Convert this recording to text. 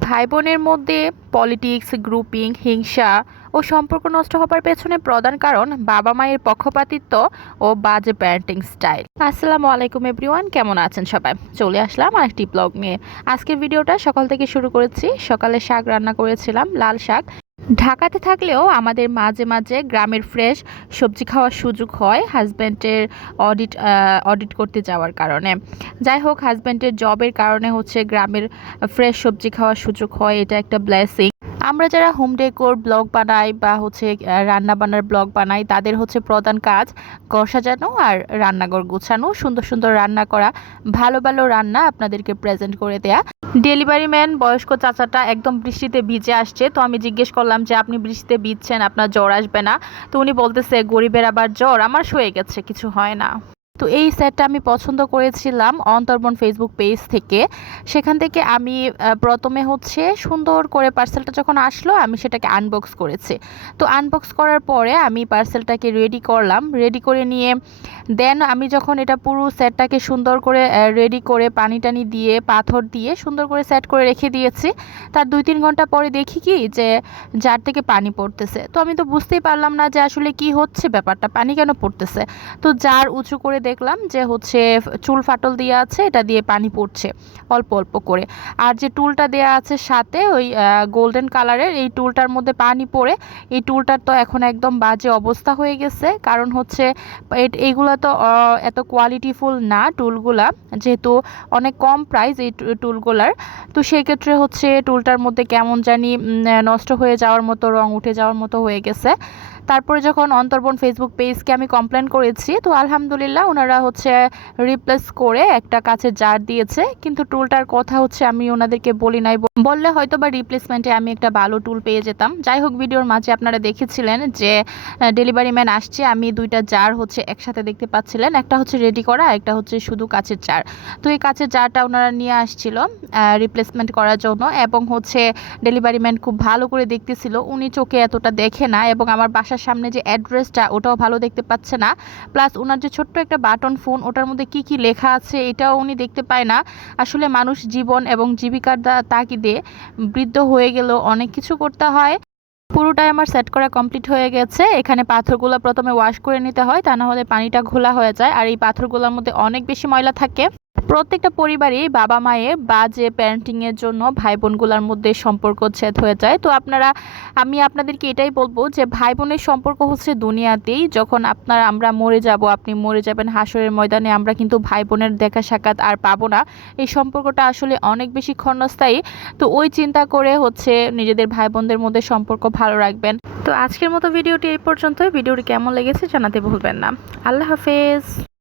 ভাই বোনের মধ্যে পলিটিক্স, গ্রুপিং, হিংসা ও সম্পর্ক নষ্ট হবার পেছনে প্রধান কারণ বাবা মায়ের পক্ষপাতিত্ব ও বাজে প্যারেন্টিং স্টাইল আসসালামু আলাইকুম এভরিওয়ান কেমন আছেন সবাই? চলে আসলাম আরেকটি ব্লগ নিয়ে। আজকের ভিডিওটা সকাল থেকে শুরু করেছি। সকালে শাক রান্না করেছিলাম, লাল শাক। ঢাকাতে থাকলেও আমাদের মাঝে মাঝে গ্রামের ফ্রেশ সবজি খাওয়ার সুযোগ হয় হাজব্যান্ডের অডিট অডিট করতে যাওয়ার কারণে। যাই হোক, হাজব্যান্ডের জবের কারণে হচ্ছে গ্রামের ফ্রেশ সবজি খাওয়ার সুযোগ হয়, এটা একটা ব্লেসিং। আমরা যারা হোম ডেকোর ব্লগ বানাই বা হচ্ছে রান্না বান্নার ব্লগ বানাই, তাদের হচ্ছে প্রধান কাজ ঘর সাজানো আর রান্নাঘর গোছানো। সুন্দর সুন্দর রান্না করা, ভালো ভালো রান্না আপনাদেরকে প্রেজেন্ট করে দেয়া। ডেলিভারি ম্যান বয়স্ক চাচাটা একদম বৃষ্টিতে ভিজে আসছে। তো আমি জিজ্ঞেস করলাম যে, আপনি বৃষ্টিতে ভিজছেন? আপনার জ্বর আসবে না? তো উনি বলতেছে, গরিবের আবার জ্বর? আমার শুয়ে গেছে, কিছু হয় না। তো এই সেটটা আমি পছন্দ করেছিলাম অন্তর্বন ফেসবুক পেজ থেকে। সেখান থেকে আমি প্রথমে হচ্ছে সুন্দর করে পার্সেলটা যখন আসলো, আমি সেটাকে আনবক্স করেছি। তো আনবক্স করার পরে আমি পার্সেলটাকে রেডি করলাম। রেডি করে নিয়ে দেন আমি যখন এটা পুরো সেটটাকে সুন্দর করে রেডি করে পানি টানি দিয়ে, পাথর দিয়ে সুন্দর করে সেট করে রেখে দিয়েছি, তার দুই তিন ঘণ্টা পরে দেখি কি যে জার থেকে পানি পড়তেছে। তো আমি তো বুঝতেই পারলাম না যে আসলে কি হচ্ছে ব্যাপারটা, পানি কেন পড়তেছে? তো জার উঁচু করে দেখলাম যে হচ্ছে চুল ফাটল দিয়ে আছে, এটা দিয়ে পানি পড়ছে, অল্প অল্প করে। আর যে টুলটা দেয়া আছে সাথে ওই গোল্ডেন কালারের এই টুলটার মধ্যে পানি পড়ে, এই টুলটার তো এখন একদম বাজে অবস্থা হয়ে গেছে। কারণ হচ্ছে এইগুলো তো এত কোয়ালিটিফুল না টুলগুলা, যেহেতু অনেক কম প্রাইস এই টুলগুলার। তো সেই ক্ষেত্রে হচ্ছে টুলটার মধ্যে কেমন জানি নষ্ট হয়ে যাওয়ার মতো, রং উঠে যাওয়ার মতো হয়ে গেছে। তারপরে যখন অন্তর্বন ফেসবুক পেজকে আমি কমপ্লেন করেছি, তো আলহামদুলিল্লাহ ওনারা হচ্ছে রিপ্লেস করে একটা কাছের জার দিয়েছে। কিন্তু টুলটার কথা হচ্ছে আমি ওনাদেরকে বলি নাই, বললে হয়তো বা রিপ্লেসমেন্টে আমি একটা ভালো টুল পেয়ে যেতাম। যাই হোক, ভিডিওর মাঝে আপনারা দেখেছিলেন যে ডেলিভারি ম্যান আসছে, আমি দুইটা জার হচ্ছে একসাথে দেখতে পাচ্ছিলেন। একটা হচ্ছে রেডি করা, একটা হচ্ছে শুধু কাছের জার তো এই কাছের জারটা ওনারা নিয়ে আসছিল রিপ্লেসমেন্ট করার জন্য, এবং হচ্ছে ডেলিভারি ম্যান খুব ভালো করে দেখতেছিল। উনি চোখে এতটা দেখে না, এবং আমার বাসার সামনে যে অ্যাড্রেসটা, ওটাও ভালো দেখতে পাচ্ছে না। প্লাস ওনার যে ছোট্ট একটা বাটন ফোন, ওটার মধ্যে কি কি লেখা আছে এটাও উনি দেখতে পায় না। আসলে মানুষ জীবন এবং জীবিকার তাগিদে বৃদ্ধ হয়ে গেলেও অনেক কিছু করতে হয়। পুরোটাই আমার সেট করা কমপ্লিট হয়ে গেছে। এখানে পাথরগুলো প্রথমে ওয়াশ করে নিতে হয়, তা না হলে পানিটা ঘোলা হয়ে যায়। আর এই পাথরগুলোর মধ্যে অনেক বেশি ময়লা থাকে। প্রত্যেকটা পরিবারই বাবা মায়ের বাজে প্যারেন্টিংয়ের জন্য ভাই বোনগুলোর মধ্যে সম্পর্ক ছেদ হয়ে যায়। তো আপনারা, আমি আপনাদেরকে এটাই বলব যে ভাই বোনের সম্পর্ক হচ্ছে দুনিয়াতেই। যখন আপনার, আমরা মরে যাব, আপনি মরে যাবেন হাসরের ময়দানে আমরা কিন্তু ভাই বোনের দেখা সাক্ষাৎ আর পাবো না। এই সম্পর্কটা আসলে অনেক বেশি ক্ষণস্থায়ী। তো ওই চিন্তা করে হচ্ছে নিজেদের ভাই বোনদের মধ্যে সম্পর্ক ভালো রাখবেন। তো আজকের মতো ভিডিওটি এই পর্যন্তই। ভিডিওটি কেমন লেগেছে জানাতে ভুলবেন না। আল্লাহ হাফেজ।